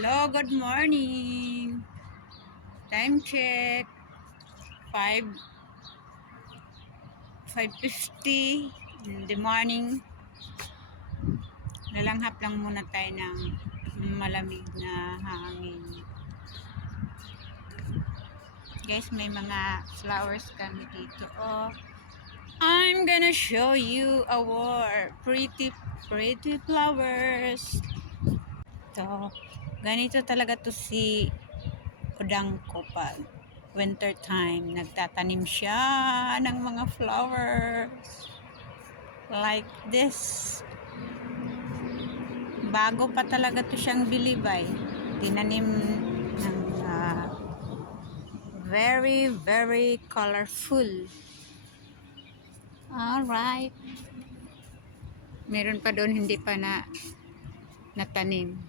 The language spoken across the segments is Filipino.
Hello, good morning. Time check. 5 5:50 in the morning. Nalanghap lang muna tayo ng malamig na hangin. Guys, may mga flowers kami dito. Oh, I'm gonna show you our pretty flowers. So, ganito talaga to si udang ko pag winter time. Nagtatanim siya ng mga flowers like this. Bago pa talaga to siyang bilibay. Tinanim ng very colorful. Alright. Meron pa doon hindi pa natanim.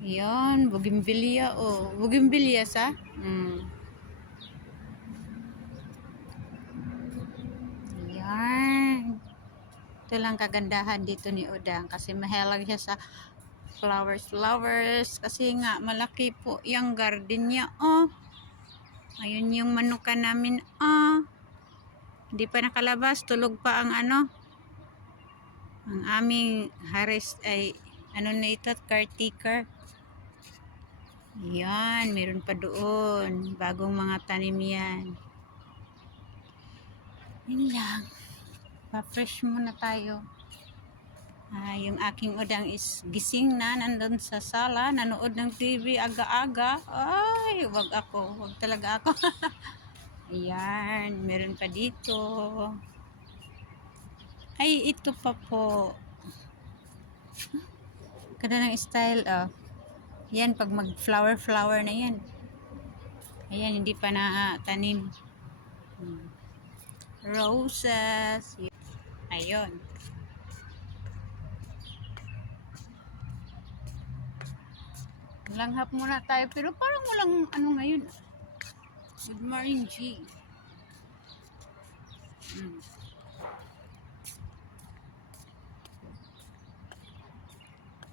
Yan, bougainvillea oh. Bougainvillea sa? Yan. Ito lang kagandahan dito ni Udang kasi mahilig siya sa flowers kasi nga malaki po yung garden niya oh. Ayun yung manuka namin oh. Hindi pa nakalabas, tulog pa ang ang aming harvest ay na ito, caretaker. Yan, meron pa doon. Bagong mga tanim yan. Yun lang. Pa-fresh muna tayo. Yung aking udang is gising na. Nandun sa sala. Nanood ng TV aga-aga. Ay, wag ako. Wag talaga ako. Ayan, meron pa dito. Ay, ito pa po. Kada ng style, oh. Yan, pag mag-flower na yan. Ayan, hindi pa na-tanim. Roses. Ayun. Langhap muna tayo, pero parang walang ngayon. Good morning, G.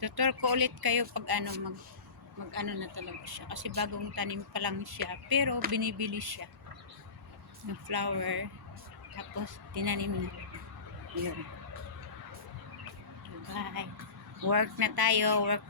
Tutor ko ulit kayo pag mag na talaga siya kasi bagong tanim pa lang siya pero binibili siya ng flower tapos tinanim na yun. Bye, work na tayo, work